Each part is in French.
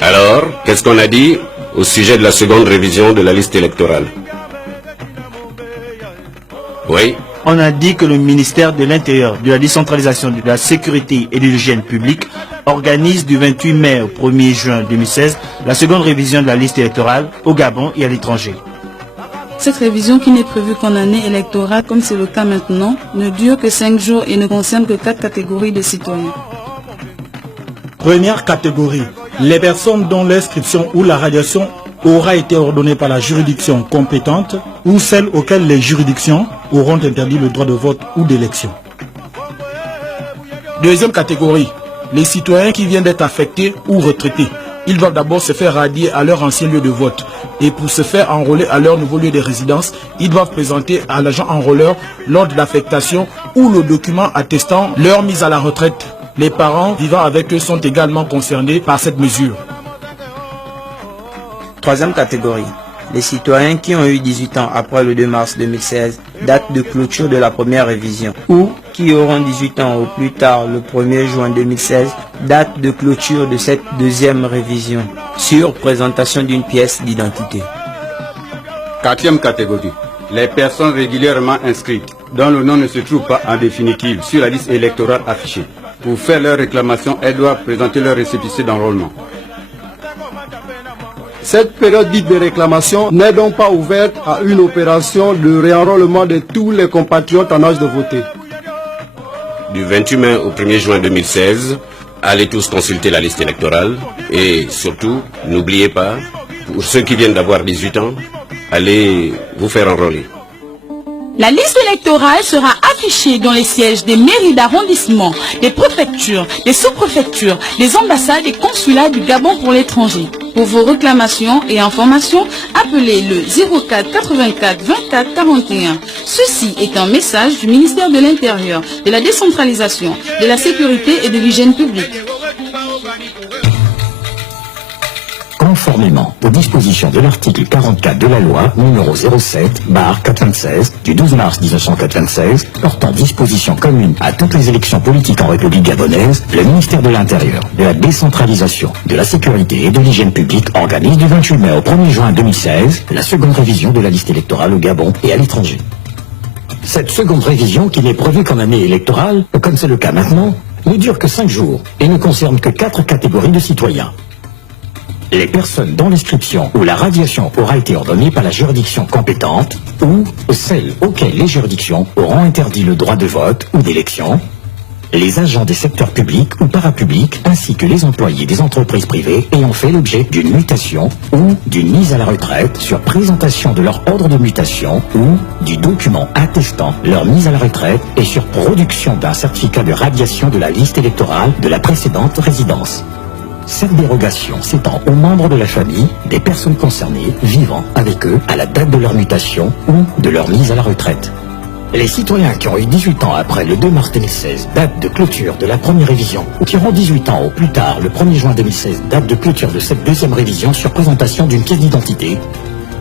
Alors, qu'est-ce qu'on a dit au sujet de la seconde révision de la liste électorale? Oui. On a dit que le ministère de l'Intérieur, de la décentralisation, de la sécurité et de l'hygiène publique organise du 28 mai au 1er juin 2016 la seconde révision de la liste électorale au Gabon et à l'étranger. Cette révision, qui n'est prévue qu'en année électorale, comme c'est le cas maintenant, ne dure que 5 jours et ne concerne que 4 catégories de citoyens. Première catégorie, les personnes dont l'inscription ou la radiation aura été ordonnée par la juridiction compétente ou celles auxquelles les juridictions auront interdit le droit de vote ou d'élection. Deuxième catégorie, les citoyens qui viennent d'être affectés ou retraités. Ils doivent d'abord se faire radier à leur ancien lieu de vote. Et pour se faire enrôler à leur nouveau lieu de résidence, ils doivent présenter à l'agent enrôleur lors de l'affectation ou le document attestant leur mise à la retraite. Les parents vivant avec eux sont également concernés par cette mesure. Troisième catégorie, les citoyens qui ont eu 18 ans après le 2 mars 2016, date de clôture de la première révision, ou qui auront 18 ans au plus tard le 1er juin 2016, date de clôture de cette deuxième révision, sur présentation d'une pièce d'identité. Quatrième catégorie, les personnes régulièrement inscrites, dont le nom ne se trouve pas en définitive sur la liste électorale affichée. Pour faire leur réclamation, elles doivent présenter leur récépissé d'enrôlement. Cette période dite de réclamation n'est donc pas ouverte à une opération de réenrôlement de tous les compatriotes en âge de voter. Du 28 mai au 1er juin 2016, allez tous consulter la liste électorale et surtout, n'oubliez pas, pour ceux qui viennent d'avoir 18 ans, allez vous faire enrôler. La liste électorale sera affichée dans les sièges des mairies d'arrondissement, des préfectures, des sous-préfectures, des ambassades et consulats du Gabon pour l'étranger. Pour vos réclamations et informations, appelez le 04 84 24 41. Ceci est un message du ministère de l'Intérieur, de la décentralisation, de la sécurité et de l'hygiène publique. Conformément aux dispositions de l'article 44 de la loi numéro 07/426 du 12 mars 1996 portant dispositions communes à toutes les élections politiques en République gabonaise, le ministère de l'Intérieur, de la décentralisation, de la sécurité et de l'hygiène publique organise du 28 mai au 1er juin 2016 la seconde révision de la liste électorale au Gabon et à l'étranger. Cette seconde révision, qui n'est prévue qu'en année électorale, comme c'est le cas maintenant, ne dure que 5 jours et ne concerne que 4 catégories de citoyens. Les personnes dont l'inscription ou la radiation aura été ordonnée par la juridiction compétente ou celles auxquelles les juridictions auront interdit le droit de vote ou d'élection, les agents des secteurs publics ou parapublics ainsi que les employés des entreprises privées ayant fait l'objet d'une mutation ou d'une mise à la retraite sur présentation de leur ordre de mutation ou du document attestant leur mise à la retraite et sur production d'un certificat de radiation de la liste électorale de la précédente résidence. Cette dérogation s'étend aux membres de la famille des personnes concernées vivant avec eux à la date de leur mutation ou de leur mise à la retraite. Les citoyens qui ont eu 18 ans après le 2 mars 2016, date de clôture de la première révision, ou qui auront 18 ans au plus tard le 1er juin 2016, date de clôture de cette deuxième révision sur présentation d'une pièce d'identité,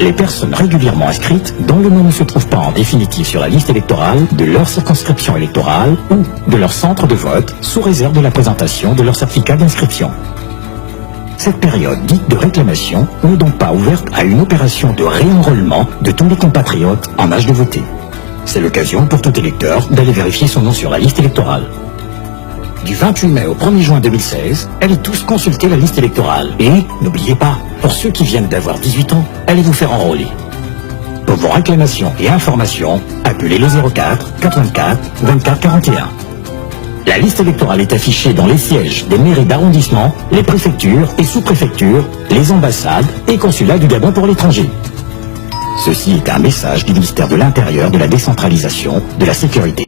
les personnes régulièrement inscrites dont le nom ne se trouve pas en définitive sur la liste électorale de leur circonscription électorale ou de leur centre de vote sous réserve de la présentation de leur certificat d'inscription. Cette période dite de réclamation n'est donc pas ouverte à une opération de réenrôlement de tous les compatriotes en âge de voter. C'est l'occasion pour tout électeur d'aller vérifier son nom sur la liste électorale. Du 28 mai au 1er juin 2016, allez tous consulter la liste électorale. Et n'oubliez pas, pour ceux qui viennent d'avoir 18 ans, allez vous faire enrôler. Pour vos réclamations et informations, appelez le 04 84 24 41. La liste électorale est affichée dans les sièges des mairies d'arrondissement, les préfectures et sous-préfectures, les ambassades et consulats du Gabon pour l'étranger. Ceci est un message du ministère de l'Intérieur, de la décentralisation, de la sécurité.